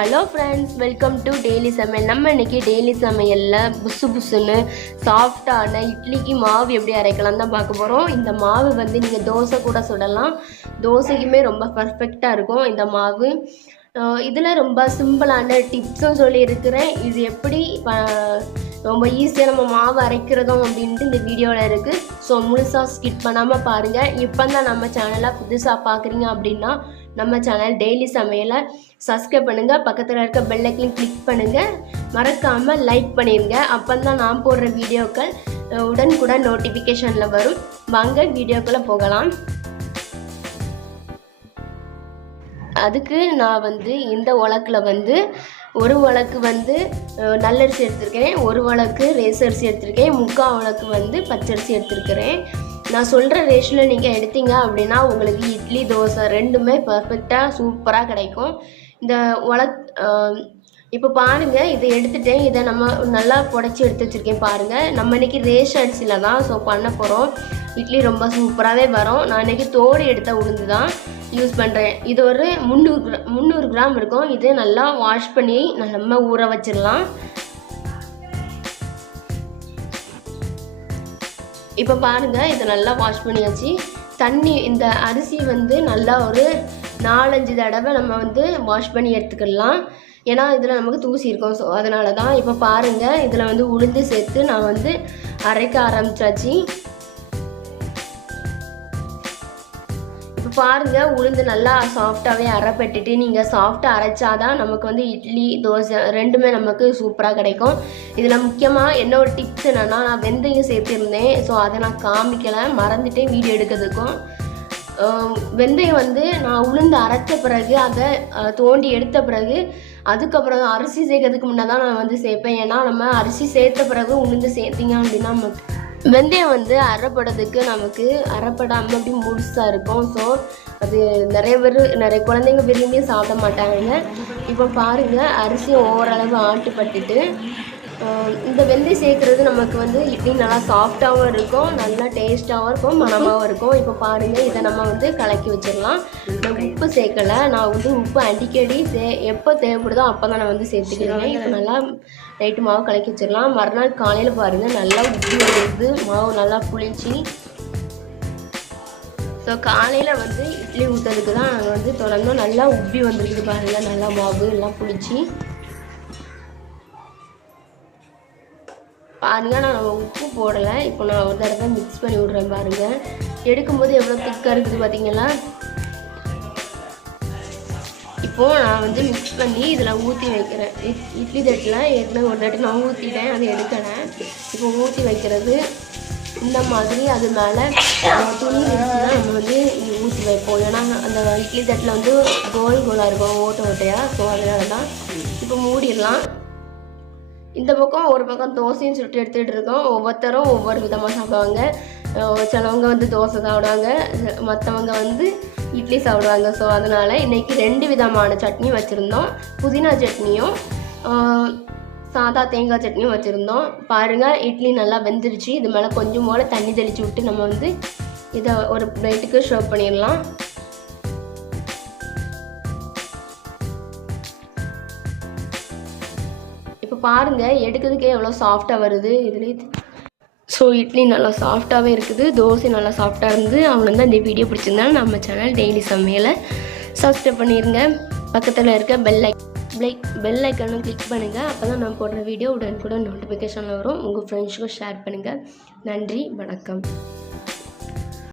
Hello friends welcome to daily சமையல் நம்ம இன்றைக்கி டெய்லி சமையலில் புசு புசுன்னு சாஃப்டான இட்லிக்கு மாவு எப்படி அரைக்கலாம் தான் பார்க்க போகிறோம் இந்த மாவு வந்து நீங்கள் தோசை கூட சுடலாம். தோசைக்குமே ரொம்ப பர்ஃபெக்டாக இருக்கும் இந்த மாவு. இதில் ரொம்ப சிம்பிளான டிப்ஸும் சொல்லியிருக்கிறேன். இது எப்படி ப- ரொம்ப ஈஸியாக நம்ம மாவு அரைக்கிறதும் அப்படின்ட்டு இந்த வீடியோவில் இருக்குது ஸோ முழுசாக ஸ்கிப் பண்ணாமல் பாருங்கள் இப்போ தான் நம்ம சேனலை புதுசாக பார்க்குறீங்க அப்படின்னா நம்ம சேனல் டெய்லி சமையலை சப்ஸ்கிரைப் பண்ணுங்கள் பக்கத்தில் இருக்க பெல்லைக்களையும் கிளிக் பண்ணுங்கள் மறக்காமல் லைக் பண்ணிடுங்க அப்போ தான் நான் போடுற வீடியோக்கள் உடனுக்குடன் நோட்டிஃபிகேஷனில் வரும். வாங்க வீடியோக்குள்ளே போகலாம். அதுக்கு நான் வந்து இந்த உலக்கில் வந்து ஒரு வழக்கு வந்து நல்லரிசி எடுத்திருக்கிறேன் ஒரு வழக்கு ரேசரிசி எடுத்திருக்கேன் முக்கால் வழக்கு வந்து பச்சரிசி எடுத்திருக்கிறேன். நான் சொல்கிற ரேஷனில் நீங்கள் எடுத்தீங்க அப்படின்னா உங்களுக்கு இட்லி தோசை ரெண்டுமே பர்ஃபெக்டாக சூப்பராக கிடைக்கும். இந்த உலக் இப்போ பாருங்கள் இதை எடுத்துட்டேன் இதை நம்ம நல்லா புடச்சி எடுத்து வச்சுருக்கேன் பாருங்கள் நம்ம இன்றைக்கி ரேஷ் அரிசியில் தான் ஸோ பண்ண போகிறோம் இட்லி ரொம்ப சூப்பராகவே வரும். நான் இன்றைக்கி தோடு எடுத்த உளுந்து தான். யூஸ் பண்ணுறேன் இது ஒரு முந்நூறு கிரா முந்நூறு கிராம் இருக்கும். இது நல்லா வாஷ் பண்ணி நம்ம ஊற வச்சிடலாம். இப்போ பாருங்கள் இதை நல்லா வாஷ் பண்ணியாச்சு. தண்ணி இந்த அரிசி வந்து நல்லா ஒரு நாலஞ்சு தடவை நம்ம வந்து வாஷ் பண்ணி எடுத்துக்கிடலாம் ஏன்னா இதில் நமக்கு தூசி இருக்கும். ஸோ அதனால தான் இப்போ பாருங்கள் இதில் வந்து உளுந்து சேர்த்து நான் வந்து அரைக்க ஆரம்பிச்சாச்சு. இப்போ பாருங்கள் உளுந்து நல்லா சாஃப்டாகவே அரைப்பட்டுட்டு நீங்கள் சாஃப்டாக அரைச்சாதான் நமக்கு வந்து இட்லி தோசை ரெண்டுமே நமக்கு சூப்பராக கிடைக்கும். இதில் முக்கியமாக என்ன ஒரு டிப்ஸ் என்னென்னா நான் வெந்தயம் சேர்த்துருந்தேன். ஸோ அதை நான் காமிக்கலை மறந்துட்டேன் வீடியோ எடுக்கிறதுக்கும். வெந்தயம் வந்து நான் உளுந்து அரைச்ச பிறகு அதை தோண்டி எடுத்த பிறகு அதுக்கப்புறம் அரிசி சேர்க்கறதுக்கு முன்னே தான் நான் வந்து சேர்ப்பேன். ஏன்னா நம்ம அரிசி சேர்த்த பிறகு உளுந்து சேர்த்திங்க அப்படின்னா வெந்தயம் வந்து அரைப்படுறதுக்கு நமக்கு அரைப்படாமல் அப்படி முழுசாக இருக்கும். ஸோ அது நிறைய பேர் நிறைய குழந்தைங்க விரும்பி சாப்பிட மாட்டாங்க இப்போ பாருங்கள் அரிசி ஓரளவு ஆட்டுப்பட்டுட்டு இந்த வெந்தயம் சேர்க்குறது நமக்கு வந்து இப்படி நல்லா சாஃப்டாகவும் இருக்கும் நல்லா டேஸ்ட்டாகவும் இருக்கும் மணமாகவும் இருக்கும். இப்போ பாருங்கள் இதை நம்ம வந்து கலக்கி வச்சிடலாம். நான் உப்பு சேர்க்கலை. நான் வந்து உப்பு அடிக்கடி சே எப்போ தேவைப்படுதோ அப்போ தான் நான் வந்து சேர்த்துக்கிறேன். இப்போ நல்லா நைட்டு மாவு கலக்கி வச்சிடலாம். மறுநாள் காலையில் பாருங்கள் நல்லா உப்பி வந்துடுது மாவு நல்லா புளிஞ்சி ஸோ காலையில் வந்து இட்லி ஊற்றுறதுக்கு தான் நாங்கள் வந்து தொடர்ந்தோம். நல்லா உப்பி வந்துருக்குது பாருங்கள் நல்லா மாவு எல்லாம் புளிச்சு. பாருங்க நான் உப்பு போடலை. இப்போ நான் ஒரு தடவை மிக்ஸ் பண்ணி விட்றேன் பாருங்கள் எடுக்கும்போது எவ்வளோ திக்காக இருக்குது பார்த்தீங்களா இப்போது நான் வந்து மிக்ஸ் பண்ணி இதில் ஊற்றி வைக்கிறேன். இட்- இட்லி தட்டில் ஏற்கனவே ஒரு தட்டு நான் ஊற்றிட்டேன் அதை எடுக்கிறேன். இப்போ ஊற்றி வைக்கிறது இந்த மாதிரி அது மேலே துணி இருந்துச்சுன்னா நம்ம வந்து ஊற்றி வைப்போம். ஏன்னா அந்த இட்லி தட்டில் வந்து கோல் கோலாக இருக்கும் ஓட்டை ஓட்டையாக ஸோ அதனால தான் இப்போ மூடிடலாம். இந்த பக்கம் ஒரு பக்கம் தோசையும் சுட்டு எடுத்துகிட்டு இருக்கோம். ஒவ்வொருத்தரும் ஒவ்வொரு விதமாக சாப்பிடுவாங்க. சிலவங்க வந்து தோசை சாப்பிடுவாங்க மற்றவங்க வந்து இட்லி சாப்பிடுவாங்க. ஸோ அதனால் இன்றைக்கி ரெண்டு விதமான சட்னி வச்சுருந்தோம். புதினா சட்னியும் சாதா தேங்காய் சட்னியும் வச்சுருந்தோம். பாருங்கள் இட்லி நல்லா வெந்துருச்சு. இது மேலே கொஞ்சம் போல் தண்ணி தெளித்து விட்டு நம்ம வந்து இதை ஒரு பிளேட்டுக்கு ஷர்வ் பண்ணிடலாம். இப்போ பாருங்கள் எடுக்கிறதுக்கே எவ்வளோ சாஃப்டாக வருது. இதுலேயே ஸோ இட்லி நல்லா சாஃப்டாகவே இருக்குது. தோசை நல்லா சாஃப்டாக இருந்து அவங்க வந்து இந்த வீடியோ பிடிச்சிருந்தாலும் நம்ம சேனல் டெய்லி சமையலை சப்ஸ்கிரைப் பண்ணிடுங்க பக்கத்தில் இருக்க பெல் லைக் பிளைக் பெல் ஐக்கனும் கிளிக் பண்ணுங்கள் அப்போ தான் நான் போடுற வீடியோ உடனுக்குடன் நோட்டிஃபிகேஷனில் வரும். உங்கள் ஃப்ரெண்ட்ஸுக்கும் ஷேர் பண்ணுங்கள் நன்றி. வணக்கம்.